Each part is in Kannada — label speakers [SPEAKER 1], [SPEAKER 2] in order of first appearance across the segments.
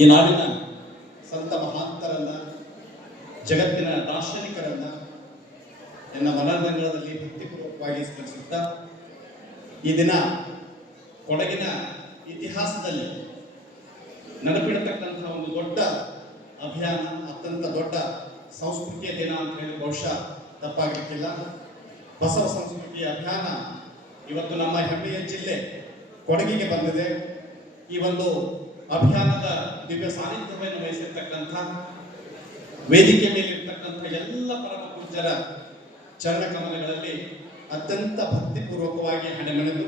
[SPEAKER 1] ಈ ನಾಡಿನ ಸಂತ ಮಹಾಂತರನ್ನ, ಜಗತ್ತಿನ ದಾರ್ಶನಿಕರನ್ನ ನನ್ನ ಮನರಂಗಣದಲ್ಲಿ ಭಕ್ತಿಪೂರ್ವಕವಾಗಿ ಸ್ಮರಿಸುತ್ತಾ, ಈ ದಿನ ಕೊಡಗಿನ ಇತಿಹಾಸದಲ್ಲಿ ನೆನಪಿಡತಕ್ಕಂತಹ ಒಂದು ದೊಡ್ಡ ಅಭಿಯಾನ, ಅತ್ಯಂತ ದೊಡ್ಡ ಸಂಸ್ಕೃತಿಯ ದಿನ ಅಂತ ಹೇಳಿ ಬಹುಶಃ ತಪ್ಪಾಗಲಿಕ್ಕಿಲ್ಲ ಬಸವ ಸಂಸ್ಕೃತಿಯ ಅಭಿಯಾನ ಇವತ್ತು ನಮ್ಮ ಹೆಮ್ಮೆಯ ಜಿಲ್ಲೆ ಕೊಡಗಿಗೆ ಬಂದಿದೆ. ಈ ಒಂದು ಅಭಿಯಾನದ ದಿವ್ಯ ಸಾನ್ನಿಧ್ಯವನ್ನು ವಹಿಸಿರ್ತಕ್ಕಂಥ, ವೇದಿಕೆ ಮೇಲಿರ್ತಕ್ಕಂಥ ಎಲ್ಲ ಪರಮ ಪೂಜ್ಯರ ಚರಣ ಕಮಲಗಳಲ್ಲಿ ಅತ್ಯಂತ ಭಕ್ತಿಪೂರ್ವಕವಾಗಿ ಹಣೆಮಣೆದು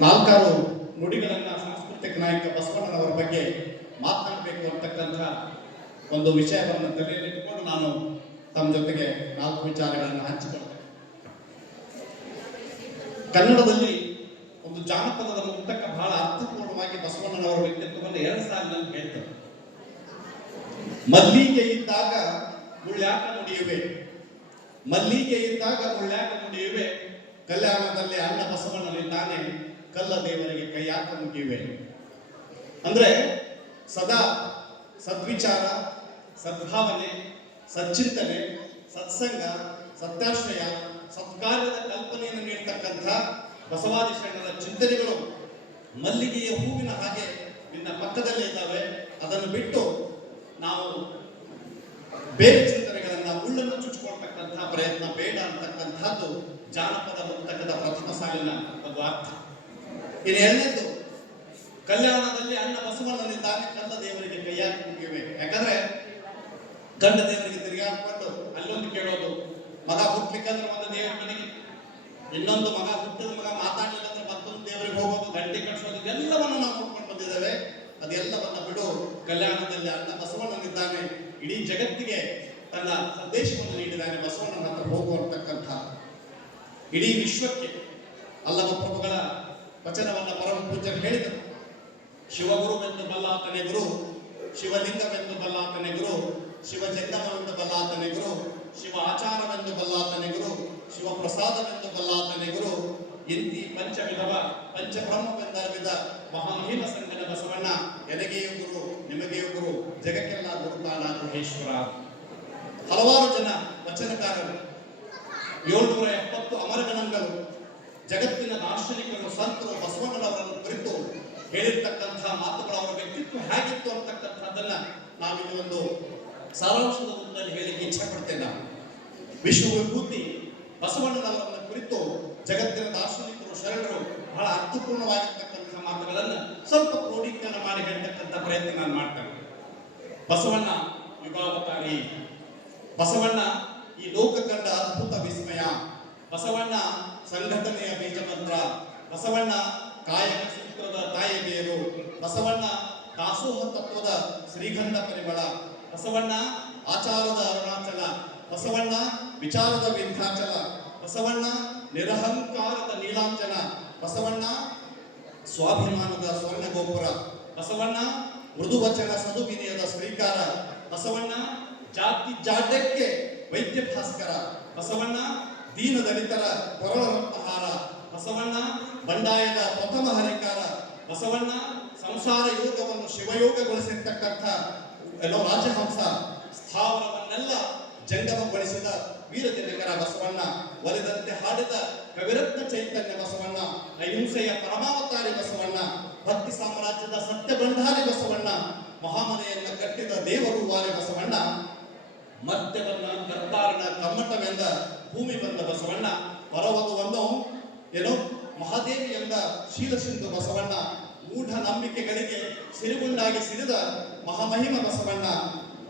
[SPEAKER 1] ನಾಲ್ಕಾರು ನುಡಿಗಳನ್ನ ಸಾಂಸ್ಕೃತಿಕ ನಾಯಕ ಬಸವಣ್ಣನವರ ಬಗ್ಗೆ ಮಾತನಾಡಬೇಕು ಅಂತಕ್ಕಂಥ ಒಂದು ವಿಷಯವನ್ನು ತಲೆಯಲ್ಲಿಟ್ಟುಕೊಂಡು ನಾನು ತಮ್ಮ ಜೊತೆಗೆ ನಾಲ್ಕು ವಿಚಾರಗಳನ್ನು ಹಂಚಿಕೊಳ್ತೇನೆ ಕನ್ನಡದಲ್ಲಿ ಒಂದು ಜಾನಪದದ ಮುಕ್ತಕ ಬಹಳ ಅರ್ಥಪೂರ್ಣವಾಗಿ ಬಸವಣ್ಣನವರ ವ್ಯಕ್ತಿತ್ವವನ್ನು ಎರಡು ಸಾಲಿನಲ್ಲಿ ಹೇಳ್ತಾರೆ. ಮಲ್ಲಿಗೆ ಇದ್ದಾಗ ಮುಳ್ಳ್ಯಾಕ ಮುಡಿಯುವೆ ಮಲ್ಲಿಗೆ ಇದ್ದಾಗ ಮುಳ್ಳ್ಯಾಕ ನುಡಿಯುವೆ. ಕಲ್ಯಾಣದಲ್ಲಿ ಅನ್ನ ಬಸವಣ್ಣನಿದ್ದಾನೆ ಕಲ್ಲ ದೇವರಿಗೆ ಕೈಯಾಕ ಮುಗಿಯುವೆ ಅಂದ್ರೆ ಸದಾ ಸದ್ವಿಚಾರ, ಸದ್ಭಾವನೆ, ಸಚ್ಚಿಂತನೆ, ಸತ್ಸಂಗ, ಸತ್ಯಾಶ್ರಯ, ಸತ್ಕಾರ್ಯದ ಕಲ್ಪನೆಯನ್ನು ನೀಡ್ತಕ್ಕಂಥ ಬಸವಾದಿ ಶರಣರ ಚಿಂತನೆಗಳು ಮಲ್ಲಿಗೆಯ ಹೂವಿನ ಹಾಗೆ ನಿನ್ನ ಪಕ್ಕದಲ್ಲೇ ಇದ್ದಾವೆ. ಅದನ್ನು ಬಿಟ್ಟು ನಾವು ಬೇರೆ ಚಿಂತನೆಗಳನ್ನ ಉಳ್ಳನ್ನು ಚುಚ್ಚಿಕೊಳ್ತಕ್ಕಂತಹ ಪ್ರಯತ್ನ ಬೇಡ ಅಂತಕ್ಕಂತಹದ್ದು ಜಾನಪದ ಮುಕ್ತಕದ ಪ್ರಥಮ ಸಾಲಿನ ಒಂದು ಅರ್ಥ ಇನ್ನು ಎರಡನೇದು, ಕಲ್ಯಾಣದಲ್ಲಿ ಅಣ್ಣ ಬಸವಣ್ಣನಿದ್ದಾನೆ ಕಂದ ದೇವರಿಗೆ ಕೈಯಾಗಿ ಮುಗಿವೆ ಯಾಕಂದ್ರೆ ಗಂಡ ದೇವರಿಗೆ ತಿರುಗಾಡ್ಕೊಂಡು ಅಲ್ಲೊಂದು ಕೇಳೋದು, ಮಗ ಹುಟ್ಲಿಕ್ಕಂದ್ರೆ ಒಂದು ದೇವರ ಮನೆಗೆ ಇನ್ನೊಂದು ಮಗ, ಹುಟ್ಟಿದ ಮಗ ಮಾತಾಡಲಿಲ್ಲ ಅಂದ್ರೆ ಮತ್ತೊಂದು ದೇವರಿಗೆ ಹೋಗೋದು, ಗಂಟೆ ಕಟ್ಸೋದು ಎಲ್ಲವನ್ನು ನಾವು ನೋಡ್ಕೊಂಡು ಬಂದಿದ್ದೇವೆ. ಅದೆಲ್ಲವನ್ನ ಬಿಡು. ಕಲ್ಯಾಣದಲ್ಲಿ ಅಣ್ಣ ಬಸವಣ್ಣನಿದ್ದಾನೆ. ಇಡೀ ಜಗತ್ತಿಗೆ ತನ್ನ ಸಂದೇಶವನ್ನು ನೀಡಿದ್ದಾನೆ, ಬಸವಣ್ಣನ ಹತ್ರ ಹೋಗುವಂತಕ್ಕಂಥ ಇಡೀ ವಿಶ್ವಕ್ಕೆ ಅಲ್ಲವ ಪ್ರಭುಗಳ ವಚನವನ್ನ ಪರಮ ಪೂಜೆ ಹೇಳಿದರು. ಶಿವಗುರುವೆಂದು ಬಲ್ಲಾತನೆ ಗುರು, ಶಿವಲಿಂಗವೆಂದು ಬಲ್ಲಾತನೆ ಗುರು ಶಿವಜಂಗಮವೆಂದು ಬಲ್ಲಾತನೆ ಬಲ್ಲಾತನಿಗರು ಶಿವ ಆಚಾರವೆಂದು ಬಲ್ಲಾತನಿಗರು ಶಿವ ಶಿವಪ್ರಸಾದವೆಂದು ಬಲ್ಲಾತನಿಗರು ಇಂತಿ ಪಂಚವಿಧವ, ಪಂಚಬ್ರಹ್ಮವೆಂದರವಿದ ಮಹಾಮಹಿಮ ಸಂಗನ ಬಸವಣ್ಣ ಎನಗೆಯೂ ಗುರು, ನಿಮಗೆಯೂ ಗುರು, ಜಗಕ್ಕೆಲ್ಲ ಗುರುತಾಣ ಗುಹೇಶ್ವರ ಹಲವಾರು ಜನ ವಚನಕಾರರು, ಏಳ್ನೂರ ಎಪ್ಪತ್ತು ಅಮರಗಣಗಳು, ಜಗತ್ತಿನ ದಾರ್ಶನಿಕರು, ಸಂತರು, ಬಸವಣ್ಣನವರನ್ನು ಕುರಿತು ಹೇಳಿರ್ತಕ್ಕಂತಹ ಮಾತುಗಳು, ಅವರ ವ್ಯಕ್ತಿತ್ವ ಹೇಗಿತ್ತು ಅಂತಕ್ಕಂಥದ್ದನ್ನ ನಾವಿಲ್ಲಿ ಒಂದು ರೂಪದಲ್ಲಿ ಹೇಳಲಿಕ್ಕೆ ಇಚ್ಛೆ ಪಡ್ತೇನೆ ನಾನು. ವಿಶ್ವ ವಿಭೂತಿ ಬಸವಣ್ಣನವರನ್ನ ಕುರಿತು ಜಗತ್ತಿನ ದಾರ್ಶನಿಕರು, ಶರಣರು ಬಹಳ ಅರ್ಥಪೂರ್ಣವಾಗಿರ್ತಕ್ಕಂತಹ ಮಾತುಗಳನ್ನು ಸ್ವಲ್ಪ ಕ್ರೋಢೀಕರಣ ಮಾಡಿ ಹೇಳ್ತಕ್ಕಂಥ ಪ್ರಯತ್ನ ನಾನು ಮಾಡ್ತೇನೆ. ಬಸವಣ್ಣ ಯುಗಾವತಾರಿ. ಬಸವಣ್ಣ ಈ ಲೋಕ ಕಂಡ ಅದ್ಭುತ ವಿಸ್ಮಯ. ಬಸವಣ್ಣ ಸಂಘಟನೆಯ ಬೀಜ ಮಂತ್ರ ಬಸವಣ್ಣ ಕಾಯಕ ಸೂತ್ರದ ತಾಯಿ ಬೇರು ಬಸವಣ್ಣ ದಾಸೋಹ ತತ್ವದ ಶ್ರೀಗಂಧ ಪರಿಮಳ. ಬಸವಣ್ಣ ಆಚಾರದ ಅರುಣಾಚಲ, ಬಸವಣ್ಣ ವಿಚಾರದ ವಿಂಧ್ಯಾಚಲ, ಬಸವಣ್ಣ ನಿರಹಂಕಾರದ ನೀಲಾಂಚನ ಬಸವಣ್ಣ ಸ್ವಾಭಿಮಾನದ ಸ್ವರ್ಣ ಗೋಪುರ ಬಸವಣ್ಣ ಮೃದುವಚನ ವಚನ ಸದು ವಿನಯದ ಸ್ವೀಕಾರ ಬಸವಣ್ಣ ಜಾತಿ ಜಾಡ್ಯಕ್ಕೆ ವೈದ್ಯ ಭಾಸ್ಕರ, ಬಸವಣ್ಣ ದೀನ ದಲಿತರ ಕೊರಳ ರತ್ನಹಾರ ಬಸವಣ್ಣ ಬಂಡಾಯದ ಪ್ರಥಮ ಹರಿಕಾರ, ಬಸವಣ್ಣ ಸಂಸಾರ ಯೋಗವನ್ನು ಶಿವಯೋಗಗೊಳಿಸಿರ್ತಕ್ಕಂಥ ಏನೋ ರಾಜಹಂಸ ಸ್ಥಾವರವನ್ನೆಲ್ಲ ಜಂಗಮಗೊಳಿಸಿದ ವೀರಜನಕರ ಬಸವಣ್ಣ, ಒಲಿದಂತೆ ಹಾಡಿದ ಕವಿರತ್ನ ಚೈತನ್ಯ ಬಸವಣ್ಣ, ಅಹಿಂಸೆಯ ಪರಮಾವತಾರಿ ಬಸವಣ್ಣ, ಭಕ್ತಿ ಸಾಮ್ರಾಜ್ಯದ ಸತ್ಯ ಬಂಧಾರಿ ಬಸವಣ್ಣ, ಮಹಾಮನೆಯನ್ನ ಕಟ್ಟಿದ ದೇವರು ವಾರಿ ಬಸವಣ್ಣ ಮರ್ತ್ಯವನ್ನ ಕರ್ತಾರನ ಕಮ್ಮಟವೆಂದ ಭೂಮಿ ಬಂದ ಬಸವಣ್ಣ ಹೊರವಧುವನ್ನು ಏನು ಮಹಾದೇವಿ ಎಂದ ಶೀಲಸಿಂಧು ಬಸವಣ್ಣ ಮೂಢ ನಂಬಿಕೆಗಳಿಗೆ ಸಿರಿಗುಂಡಾಗಿ ಸಿಡಿದ ಮಹಾಮಹಿಮ ಬಸವಣ್ಣ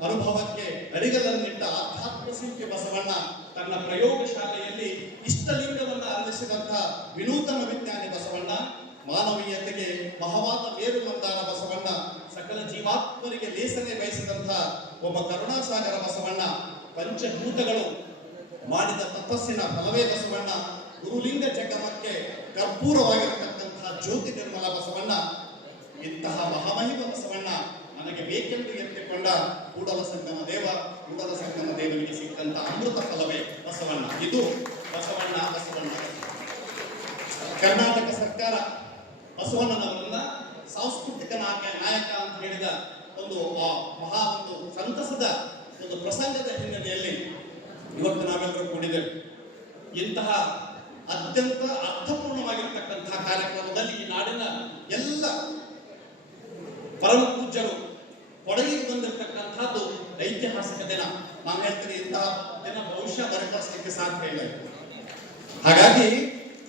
[SPEAKER 1] ಅನುಭವಕ್ಕೆ ಅಡಿಗಲನ್ನಿಟ್ಟ ಆಧ್ಯಾತ್ಮ ಬಸವಣ್ಣ ತನ್ನ ಪ್ರಯೋಗಶಾಲೆಯಲ್ಲಿ ಇಷ್ಟಲಿಂಗವನ್ನು ಅರಳಿಸಿದಂಥ ವಿನೂತನ ವಿಜ್ಞಾನಿ ಬಸವಣ್ಣ, ಮಾನವೀಯತೆಗೆ ಮಹವಾದ ಮೇರು ಮಂದಾರ ಬಸವಣ್ಣ, ಸಕಲ ಜೀವಾತ್ಮರಿಗೆ ಲೇಸನೆ ಬಯಸಿದಂತಹ ಒಬ್ಬ ಕರುಣಾಸಾಗರ ಬಸವಣ್ಣ, ಪಂಚಭೂತಗಳು ಮಾಡಿದ ತಪಸ್ಸಿನ ಫಲವೇ ಬಸವಣ್ಣ, ಗುರುಲಿಂಗ ಜಗಮಕ್ಕೆ ಕರ್ಪೂರವಾಗಿರತಕ್ಕಂತಹ ಜ್ಯೋತಿ ನಿರ್ಮಲ ಬಸವಣ್ಣ, ಇಂತಹ ಮಹಾಮಹಿಮ ಬಸವಣ್ಣ ನನಗೆ ಬೇಕೆಂದು ಎತ್ತಿಕೊಂಡ ಕೂಡಲ ಸಂಗಮ ದೇವ, ಕೂಡಲ ಸಂಗಮ ದೇವನಿಗೆ ಸಿಕ್ಕಂತ ಅಮೃತ ಫಲವೇ ಬಸವಣ್ಣ. ಇದು ಬಸವಣ್ಣ ಬಸವಣ್ಣ ಕರ್ನಾಟಕ ಸರ್ಕಾರ ಬಸವಣ್ಣನವರನ್ನ ಸಾಂಸ್ಕೃತಿಕ ನಾಯಕ ನಾಯಕ ಅಂತ ಹೇಳಿದ ಒಂದು ಮಹಾ ಒಂದು ಸಂತಸದ ಒಂದು ಪ್ರಸಂಗದ ಹಿನ್ನೆಲೆಯಲ್ಲಿ ಇವತ್ತು ನಾವೆಲ್ಲರೂ ಕೂಡಿದ್ದೇವೆ. ಇಂತಹ ಅತ್ಯಂತ ಅರ್ಥಪೂರ್ಣವಾಗಿರ್ತಕ್ಕಂತಹ ಕಾರ್ಯಕ್ರಮದಲ್ಲಿ ಈ ನಾಡಿನ ಎಲ್ಲ ಪರಮ ಪೂಜ್ಯರು ಕೊಡಗಿಗೆ ಬಂದಿರತಕ್ಕಂಥದ್ದು ಐತಿಹಾಸಿಕ ದಿನ. ನಾನು ಹೇಳ್ತೀನಿ, ಇಂತಹ ದಿನ ಭವಿಷ್ಯ ಮರುಕಳಿಸಲಿಕ್ಕೆ ಸಾಧ್ಯ ಇಲ್ಲ. ಹಾಗಾಗಿ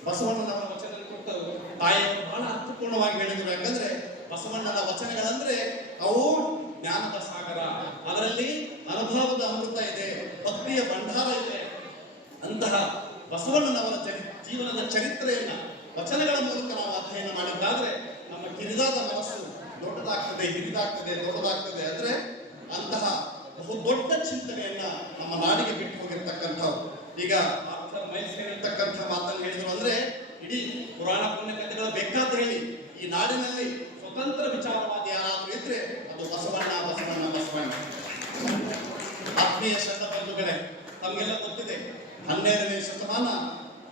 [SPEAKER 1] ಬಸವಣ್ಣನವರ ವಚನದಲ್ಲಿ ಕೊಟ್ಟು ತಾಯಿಯವರು ಬಹಳ ಅರ್ಥಪೂರ್ಣವಾಗಿ ಹೇಳಿದ್ರು. ಯಾಕಂದ್ರೆ ಬಸವಣ್ಣನ ವಚನಗಳಂದ್ರೆ ಅವು ಜ್ಞಾನದ ಸಾಗರ. ಅದರಲ್ಲಿ ಅನುಭವದ ಅಮೃತ ಇದೆ, ಭಕ್ತಿಯ ಭಂಡಾರ ಇದೆ. ಅಂತಹ ಬಸವಣ್ಣನವರ ಜೀವನದ ಚರಿತ್ರೆಯನ್ನ, ವಚನಗಳ ಮೂಲಕ ನಾವು ಅಧ್ಯಯನ ಮಾಡಿದ್ದಾದ್ರೆ ನಮ್ಮ ಕಿರಿದಾದ ಮನಸ್ಸು ದೊಡ್ಡದಾಗ್ತದೆ, ಹಿರಿದಾಗ್ತದೆ, ದೊಡ್ಡದಾಗ್ತದೆ ಅಂದ್ರೆ ಅಂತಹ ಬಹು ದೊಡ್ಡ ಚಿಂತನೆಯನ್ನ ನಮ್ಮ ನಾಡಿಗೆ ಬಿಟ್ಟು ಹೋಗಿರ್ತಕ್ಕಂಥವ್ರು. ಈಗ ಹೇಳಿರ್ತಕ್ಕಂಥ ಮಾತನ್ನು ಹೇಳಿದ್ರು ಅಂದ್ರೆ, ಇಡೀ ಪುರಾಣ ಪುಣ್ಯ ಕಥೆಗಳ ಬೇಕಾದ ಹೇಳಿ, ಈ ನಾಡಿನಲ್ಲಿ ಸ್ವತಂತ್ರ ವಿಚಾರವಾದಿ ಯಾರಾದ್ರೂ ಇದ್ರೆ ಅದು ಬಸವಣ್ಣ ಬಸವಣ್ಣ ಬಸವಣ್ಣ. ಆತ್ಮೀಯ ಶರಣ ಬಂಧುಗಳೇ, ತಮಗೆಲ್ಲ ಗೊತ್ತಿದೆ ಹನ್ನೆರಡನೇ ಶತಮಾನ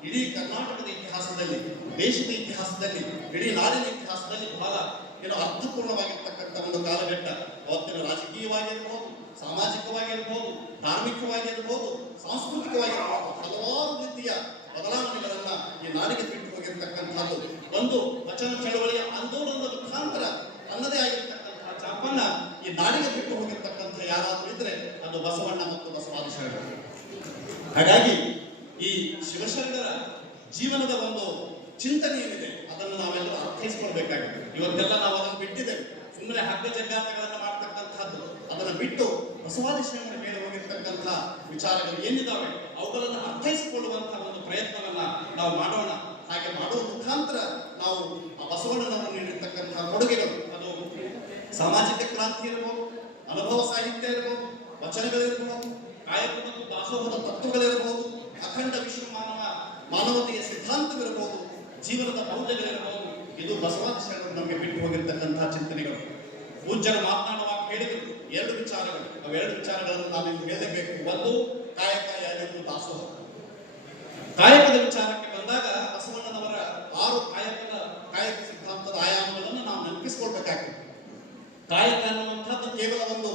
[SPEAKER 1] ಇಡೀ ಕರ್ನಾಟಕದ ಇತಿಹಾಸದಲ್ಲಿ, ದೇಶದ ಇತಿಹಾಸದಲ್ಲಿ, ಇಡೀ ನಾಡಿನ ಇತಿಹಾಸದಲ್ಲಿ ಬಹಳ ಏನು ಅರ್ಥಪೂರ್ಣವಾಗಿರ್ತಕ್ಕಂಥ ಒಂದು ಕಾಲಘಟ್ಟ. ಅವತ್ತಿನ ರಾಜಕೀಯವಾಗಿರ್ಬೋದು, ಸಾಮಾಜಿಕವಾಗಿರ್ಬೋದು, ಧಾರ್ಮಿಕವಾಗಿರ್ಬೋದು, ಸಾಂಸ್ಕೃತಿಕವಾಗಿರ್ಬೋದು, ಹಲವಾರು ರೀತಿಯ ಬದಲಾವಣೆಗಳನ್ನ ಈ ನಾಡಿಗೆ ಬಿಟ್ಟು ಹೋಗಿರ್ತಕ್ಕಂಥದ್ದು. ಒಂದು ವಚನ ಚಳವಳಿಯ ಆಂದೋಲನದ ಮುಖಾಂತರ ತನ್ನದೇ ಆಗಿರ್ತಕ್ಕಂತಹ ಚಾಪನ್ನ ಈ ನಾಡಿಗೆ ಬಿಟ್ಟು ಹೋಗಿರ್ತಕ್ಕಂಥ ಯಾರಾದ್ರೂ ಇದ್ರೆ ಅದು ಬಸವಣ್ಣ ಮತ್ತು ಬಸವಾದಿ ಶರಣರು ಹಾಗಾಗಿ ಈ ಶಿವಶರಣರ ಜೀವನದ ಒಂದು ಚಿಂತನೆ ಏನಿದೆ, ಅದನ್ನು ನಾವೆಲ್ಲ ಅರ್ಥೈಸ್ಕೊಳ್ಬೇಕಾಗಿದೆ. ಇವತ್ತೆಲ್ಲ ನಾವು ಅದನ್ನು ಬಿಟ್ಟಿದ್ದೇವೆ. ಸುಮ್ಮನೆ ಹಗ್ಗ ಜಗ್ಗಾತಗಳನ್ನು ಮಾಡ್ತಕ್ಕಂಥದ್ದು ಅದನ್ನ ಬಿಟ್ಟು ಬಸವಾದಿ ಮೇಲೆ ಹೋಗಿರ್ತಕ್ಕಂಥ ವಿಚಾರಗಳು ಏನಿದ್ದಾವೆ ಅವುಗಳನ್ನು ಅರ್ಥೈಸಿಕೊಳ್ಳುವಂತಹ ಒಂದು ಪ್ರಯತ್ನವನ್ನ ನಾವು ಮಾಡೋಣ. ಹಾಗೆ ಮಾಡುವ ಮುಖಾಂತರ ನಾವು ಆ ಬಸವಣ್ಣನವರು ನೀಡಿರ್ತಕ್ಕಂತಹ ಕೊಡುಗೆಗಳು, ಅದು ಸಾಮಾಜಿಕ ಕ್ರಾಂತಿ ಇರಬಹುದು ಅನುಭವ ಸಾಹಿತ್ಯ ಇರಬಹುದು ವಚನಗಳಿರಬಹುದು ಕಾಯಕ ಮತ್ತು ದಾಸೋಹದ ತತ್ವಗಳಿರಬಹುದು ಜೀವನದ ಮೌಲ್ಯಗಳಿರಬಹುದು ಇದು ಬಸವಾದಿ ಶರಣರು ನಮಗೆ ಬಿಟ್ಟು ಹೋಗಿರ್ತಕ್ಕಂತಹ ಚಿಂತನೆಗಳು. ಪೂಜ್ಯರು ಮಾತನಾಡುವಾಗ ಹೇಳಿದರು, ಎರಡು ವಿಚಾರಗಳು. ಅವೆರಡು ವಿಚಾರಗಳನ್ನು ನಾನು ಹೇಳಲೇಬೇಕು. ಒಂದು ಕಾಯಕ ಎರಡು ದಾಸೋಹ. ಕಾಯಕದ ವಿಚಾರಕ್ಕೆ ಬಂದಾಗ ಬಸವಣ್ಣನವರ ಆರು ಕಾಯಕದ ಕಾಯಕ ಸಿದ್ಧಾಂತದ ಆಯಾಮಗಳನ್ನು ನಾವು ನೆನಪಿಸಿಕೊಳ್ಬೇಕಾಗ್ತದೆ. ಕಾಯಕ ಅನ್ನುವಂಥದ್ದು ಕೇವಲ ಒಂದು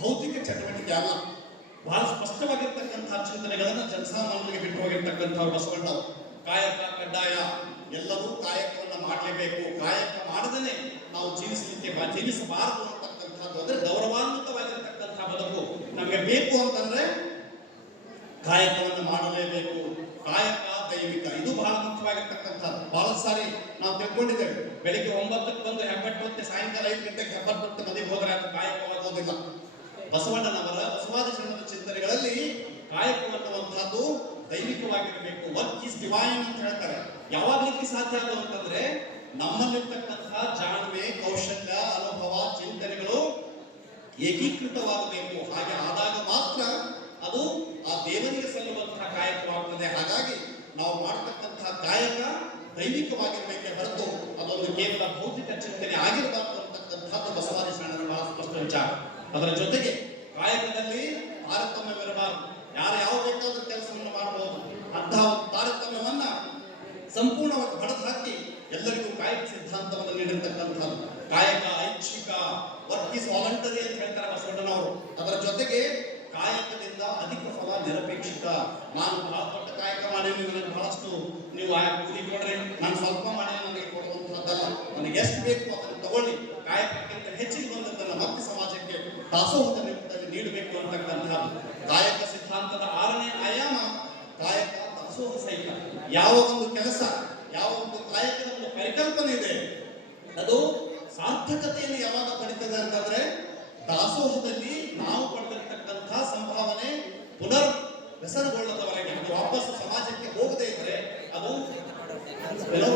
[SPEAKER 1] ಭೌತಿಕ ಚಟುವಟಿಕೆ ಅಲ್ಲ. ಬಹಳ ಸ್ಪಷ್ಟವಾಗಿರ್ತಕ್ಕಂತಹ ಚಿಂತನೆಗಳನ್ನು ಜನಸಾಮಾನ್ಯರಿಗೆ ಬಿಟ್ಟು ಹೋಗಿರ್ತಕ್ಕಂಥವ್ರು ಬಸವಣ್ಣ ಕಾಯಕ, ಕಡ್ಡಾಯ ಎಲ್ಲರೂ ಕಾಯಕವನ್ನು ಮಾಡಲೇಬೇಕು. ಕಾಯಕ ಮಾಡದೇ ನಾವು ಜೀವಿಸಲಿಕ್ಕೆ ಜೀವಿಸಬಾರದು ಅಂತಕ್ಕಂಥದ್ದು. ಅಂದ್ರೆ ಗೌರವಾನ್ವಿತವಾಗಿರ್ತಕ್ಕಂತಹ ಬದುಕು ನಮಗೆ ಬೇಕು ಅಂತಂದ್ರೆ ಕಾಯಕವನ್ನು ಮಾಡಲೇಬೇಕು. ಕಾಯಕ, ದೈವಿಕ, ಇದು ಬಹಳ ಮುಖ್ಯವಾಗಿರ್ತಕ್ಕಂಥದ್ದು. ಬಹಳ ಸಾರಿ ನಾವು ತಿಳ್ಕೊಂಡಿದ್ದೇವೆ. ಬೆಳಿಗ್ಗೆ ಒಂಬತ್ತಕ್ಕೆ ಬಂದು ಹೆಬ್ಬಟ್ಟು ಮತ್ತೆ ಸಾಯಂಕಾಲ ಐದು ಗಂಟೆಗೆ ಹೆಬ್ಬಟ್ಟು ಮನೆಗೆ ಹೋದ್ರೆ ಅದು ಕಾಯಕವಾಗೋದಿಲ್ಲ. ಬಸವಣ್ಣನವರ, ಬಸವಾದಿ ಚಿಂತನೆಗಳಲ್ಲಿ ಕಾಯಕ ಅನ್ನುವಂಥದ್ದು ದೈವಿಕವಾಗಿರಬೇಕು. ವರ್ಕ್ ಇಸ್ ಡಿವೈನ್ ಅಂತ ಹೇಳ್ತಾರೆ. ಯಾವಾಗ ರೀತಿ ಸಾಧ್ಯ ಅದು ಅಂತಂದ್ರೆ ನಮ್ಮಲ್ಲಿರ್ತಕ್ಕಂತಹ ಜಾಣ್ಮೆ, ಕೌಶಲ್ಯ, ಅನುಭವ, ಚಿಂತನೆಗಳು ಏಕೀಕೃತವಾಗಬೇಕು. ಹಾಗೆ ಆದಾಗ ಮಾತ್ರ ಅದು ಆ ದೇವರಿಗೆ ಸಲ್ಲುವಂತಹ ಕಾಯಕವಾಗ್ತದೆ ಹಾಗಾಗಿ ನಾವು ಮಾಡತಕ್ಕಂತಹ ಕಾಯಕ ದೈವಿಕವಾಗಿರಬೇಕೆ ಹೊರತು ಅದೊಂದು ಕೇವಲ ಭೌತಿಕ ಚಿಂತನೆ ಆಗಿರಬಾರದು ಅಂತಕ್ಕಂಥದ್ದು ಬಸವಾದಿ ಬಹಳ ಸ್ಪಷ್ಟ ವಿಚಾರ. ಅದರ ಜೊತೆಗೆ ಕಾಯಕದಲ್ಲಿ ತಾರತಮ್ಯವಿರಬಾರದು ಯಾರು ಯಾವ ಬೇಕಾದ್ರೂ ಕೆಲಸವನ್ನು ಮಾಡಬಹುದು ಅಂತಹ ಒಂದು ತಾರತಮ್ಯವನ್ನ ಸಂಪೂರ್ಣವಾಗಿ ಹೊಡೆದು ಹಾಕಿ ಎಲ್ಲರಿಗೂ ಕಾಯಕ ಸಿದ್ಧಾಂತವನ್ನು ನೀಡಿರ್ತಕ್ಕಂಥದ್ದು ಕಾಯಕ ಐಚ್ಛಿಕ ವರ್ಕ್ ಇಸ್ ವಾಲಂಟರಿ ಅಂತ ಹೇಳ್ತಾರೆ ಬಸವಣ್ಣನವರು ಅದರ ಜೊತೆಗೆ ಕಾಯಕದಿಂದ ಅಧಿಕ ಫಲ ನಿರಪೇಕ್ಷಿತ ನಾನು ಬಹಳ ದೊಡ್ಡ ಕಾಯಕ ಮಾಡೀನಿ ನೀವು ಕೂಲಿ ಕೊಡ್ರಿ ನಾನು ಸ್ವಲ್ಪ ಮಾಡಿ ನನಗೆ ಕೊಡುವಂತಹದ್ದಲ್ಲ. ನನಗೆ ಎಷ್ಟು ಬೇಕು ಅದನ್ನು ತಗೊಳ್ಳಿ. ಕಾಯಕಕ್ಕಿಂತ ಹೆಚ್ಚಿಗೆ ಬಂದದ್ದನ್ನು ಮತ್ತೆ ಸಮಾಜಕ್ಕೆ ದಾಸೋಹದ ರೂಪದಲ್ಲಿ ನೀಡಬೇಕು ಅಂತಕ್ಕಂಥದ್ದು ಕಾಯಕ ಸಿದ್ಧಾಂತದ ಆರನೇ ಆಯಾಮ, ಕಾಯಕ ದಾಸೋಹ ಸಹಿತ. ಯಾವ ಒಂದು ಕಾಯಕದ ಒಂದು ಪರಿಕಲ್ಪನೆ ಇದೆ ಅದು ಸಾರ್ಥಕತೆಯನ್ನು ಯಾವಾಗ ಪಡಿತದೆ ಅಂತಂದ್ರೆ ದಾಸೋಹದಲ್ಲಿ ನಾವು ಪಡೆದಿರ್ತಕ್ಕಂಥ ಸಂಭಾವನೆ ಪುನರ್ ಹೆಸರುಗೊಳ್ಳದವರೆಗೆ ಅದು ವಾಪಸ್ ಸಮಾಜಕ್ಕೆ ಹೋಗದೇ ಇದ್ರೆ ಅದು ಏನೋ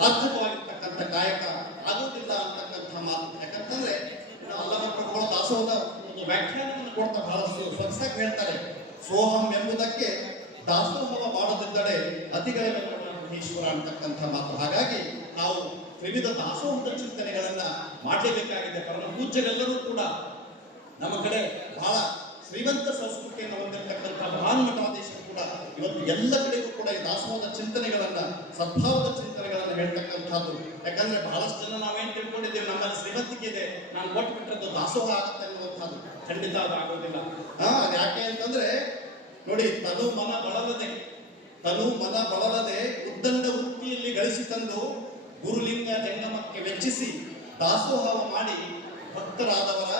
[SPEAKER 1] ಸಾರ್ಥಕವಾಗಿರ್ತಕ್ಕಂಥ ಕಾಯಕ ಆಗೋದಿಲ್ಲ ಅಂತಕ್ಕಂಥ ಮಾತು. ಯಾಕಂತಂದ್ರೆ ನಾವು ಅಲ್ಲಮ ಪ್ರಭುಗಳ ದಾಸೋಹದ ಒಂದು ವ್ಯಾಖ್ಯಾನವನ್ನು ಕೊಡ್ತಾ ಬಹಳಷ್ಟು ಸ್ವಚ್ಛಾಗಿ ಹೇಳ್ತಾರೆ. ಸೋಹಂ ಎಂಬುದಕ್ಕೆ ದಾಸೋಹವ ಮಾಡದಿದ್ದರೆ ಅತಿಗಳೇ ಈಶ್ವರ ಅಂತಕ್ಕಂಥ ಮಾತು. ಹಾಗಾಗಿ ನಾವು ತ್ರಿವಿಧ ದಾಸೋಹದ ಚಿಂತನೆಗಳನ್ನ ಮಾಡಲೇಬೇಕಾಗಿದೆ. ಪರಮ ಪೂಜ್ಯರೆಲ್ಲರೂ ಕೂಡ ನಮ್ಮ ಕಡೆ ಬಹಳ ಶ್ರೀಮಂತ ಸಂಸ್ಕೃತಿಯನ್ನು ಹೊಂದಿರತಕ್ಕಂಥ ಮಹಾನ್ ಕೂಡ ಇವತ್ತು ಎಲ್ಲ ಕಡೆಗೂ ಕೂಡ ಈ ದಾಸೋಹದ ಚಿಂತನೆಗಳನ್ನ, ಸದ್ಭಾವದ ಚಿಂತನೆಗಳನ್ನ ಹೇಳ್ತಕ್ಕಂಥದ್ದು. ಯಾಕಂದ್ರೆ ಬಹಳಷ್ಟು ಜನ ನಾವೇನ್ ತಿಳ್ಕೊಂಡಿದ್ದೇವೆ, ನಮ್ಮಲ್ಲಿ ಶ್ರೀಮಂತಿಕೆ ಇದೆ, ನಾನು ಕೊಟ್ಬಿಟ್ಟದ್ದು ದಾಸೋಹ ಆಗುತ್ತೆ ಅನ್ನುವಂಥದ್ದು. ಖಂಡಿತ ಅದು ಆಗೋದಿಲ್ಲ. ಹಾ ಯಾಕೆ ಅಂತಂದ್ರೆ, ನೋಡಿ, ತನು ಮನ ಬಳಲದೆ, ತನು ಮನ ಬಳಲದೆ ಉದ್ದಂಡ ವೃತ್ತಿಯಲ್ಲಿ ಗಳಿಸಿ ತಂದು ಗುರುಲಿಂಗ ಜಂಗಮಕ್ಕೆ ವೆಚ್ಚಿಸಿ ದಾಸೋಹವ ಮಾಡಿ ಭಕ್ತರಾದವರ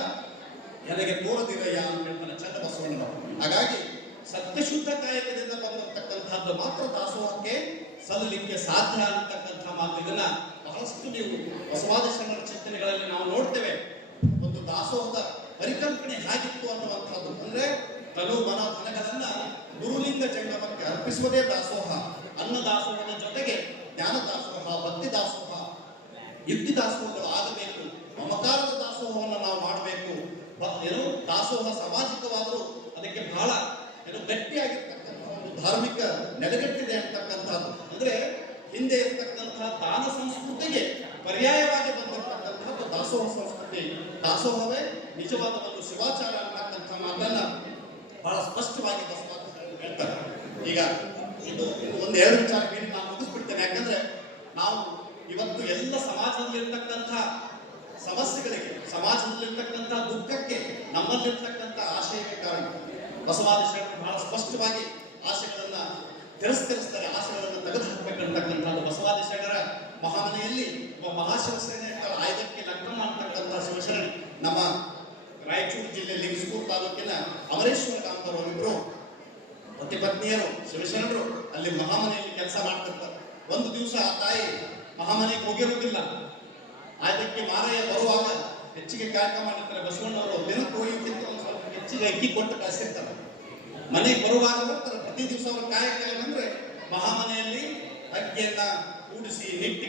[SPEAKER 1] ನನಗೆ ತೋರದಿರಯ್ಯ ಅಂತ ಹೇಳ್ತಾನೆ ಚಂದ ಹಾಗಾಗಿ ಸತ್ಯಶುದ್ಧ ಕಾಯಕದಿಂದ ಬಂದಿರತಕ್ಕಂಥದ್ದು ಮಾತ್ರ ದಾಸೋಹಕ್ಕೆ ಸಲ್ಲಲಿಕ್ಕೆ ಸಾಧ್ಯ ಅಂತಕ್ಕಂಥ ಮಾತು ಇದನ್ನ ಬಹಳಷ್ಟು ನೀವು ಬಸವಾದ ಶರಣರ ಚಿಂತನೆಗಳಲ್ಲಿ ನಾವು ನೋಡ್ತೇವೆ. ಒಂದು ದಾಸೋಹದ ಪರಿಕಲ್ಪನೆ ಹೇಗಿತ್ತು ಅನ್ನುವಂಥದ್ದು. ಅಂದ್ರೆ ತನು ಮನ ಧನಗಳನ್ನ ಗುರುಲಿಂಗ ಜಂಗಮಕ್ಕೆ ಅರ್ಪಿಸುವುದೇ ದಾಸೋಹ. ಅನ್ನ ದಾಸೋಹದ ಜೊತೆಗೆ ಜ್ಞಾನ ದಾಸೋಹ, ಭಕ್ತಿ ದಾಸೋಹ, ಯುಕ್ತಿ ದಾಸೋಹಗಳು ಆಗಬೇಕು. ಮಮಕಾರದ ದಾಸೋಹವನ್ನು ನಾವು ಮಾಡಬೇಕು. ಏನು ದಾಸೋಹ ಸಾಮಾಜಿಕವಾದರೂ ಅದಕ್ಕೆ ಬಹಳ ಏನು ಗಟ್ಟಿಯಾಗಿರ್ತಕ್ಕಂಥ ಒಂದು ಧಾರ್ಮಿಕ ನೆಲೆಗಟ್ಟಿದೆ ಅಂತಕ್ಕಂಥದ್ದು ಅಂದ್ರೆ ಹಿಂದೆ ಇರ್ತಕ್ಕಂತಹ ದಾನ ಸಂಸ್ಕೃತಿಗೆ ಪರ್ಯಾಯವಾಗಿ ಬಂದಿರತಕ್ಕಂಥದ್ದು ದಾಸೋಹ ಸಂಸ್ಕೃತಿ ದಾಸೋಹವೇ ನಿಜವಾದ ಒಂದು ಶಿವಾಚಾರ ಅಂತಕ್ಕಂಥ ಮಾತನ್ನ ಬಹಳ ಸ್ಪಷ್ಟವಾಗಿ ಬಸವರಾಜ ಹೇಳ್ತಾರೆ. ಈಗ ಇದು ಒಂದು ಎರಡು ವಿಚಾರ ಹೇಳಿ ನಾನು ಮುಗಿಸ್ಬಿಡ್ತೇನೆ. ಯಾಕಂದ್ರೆ ನಾವು ಇವತ್ತು ಎಲ್ಲ ಸಮಾಜದಲ್ಲಿರ್ತಕ್ಕಂಥ ಸಮಸ್ಯೆಗಳಿಗೆ, ಸಮಾಜದಲ್ಲಿರ್ತಕ್ಕಂಥ ದುಃಖಕ್ಕೆ ನಮ್ಮಲ್ಲಿರ್ತಕ್ಕಂಥ ಆಶಯವೇ ಕಾರಣ. ಬಸವಾದಿ ಶರಣರು ಬಹಳ ಸ್ಪಷ್ಟವಾಗಿ ಆಶಯಗಳನ್ನ ತಿರಸ್ಕರಿಸ್ತಾರೆ, ಆಶೆಗಳನ್ನು ತೆಗೆದು ಹಾಕಬೇಕಂತಕ್ಕಂಥದ್ದು ಬಸವಾದಿ ಶರಣರ ಮಹಾಮನೆಯಲ್ಲಿ ಮಹಾಶಿವಸೇನೆ ಆಯುಧಕ್ಕೆ ಲಗ್ನ ಮಾಡ್ತಕ್ಕಂಥ ಶಿವಶರಣಿ ನಮ್ಮ ರಾಯಚೂರು ಜಿಲ್ಲೆ ಲಿಂಗಸ್ಕೂರು ತಾಲೂಕಿನ ಅಮರೇಶ್ವರ ಕಾಂತರು ಇಬ್ರು ಪತಿ ಪತ್ನಿಯರು, ಶಿವಶರಣರು ಅಲ್ಲಿ ಮಹಾಮನೆಯಲ್ಲಿ ಕೆಲಸ ಮಾಡ್ತಿರ್ತಾರೆ. ಒಂದು ದಿವಸ ಆ ತಾಯಿ ಮಹಾಮನೆಗೆ ಹೋಗಿರುವುದಿಲ್ಲ. ಅದಕ್ಕೆ ಮಾರಯ್ಯ ಬರುವಾಗ ಹೆಚ್ಚಿಗೆ ಕಾರ್ಯಕ್ರಮ ಮಾಡಿರ್ತಾರೆ. ಬಸವಣ್ಣವರು ದಿನಕ್ಕೆ ಹೋಗಿದ್ದಕ್ಕೆ ಒಂದು ಸ್ವಲ್ಪ ಹೆಚ್ಚಿಗೆ ಅಕ್ಕಿ ಕೊಟ್ಟು ಕಳಿಸಿರ್ತಾರೆ. ಮನೆಗೆ ಬರುವಾಗ ಬರ್ತಾರೆ. ಪ್ರತಿ ದಿವಸ ಅವ್ರ ಕಾರ್ಯಕ್ರಮ ಅಂದ್ರೆ ಮಹಾಮನೆಯಲ್ಲಿ ಅಕ್ಕಿಯನ್ನ ಕೂಡಿಸಿ ನಿಟ್ಟಿ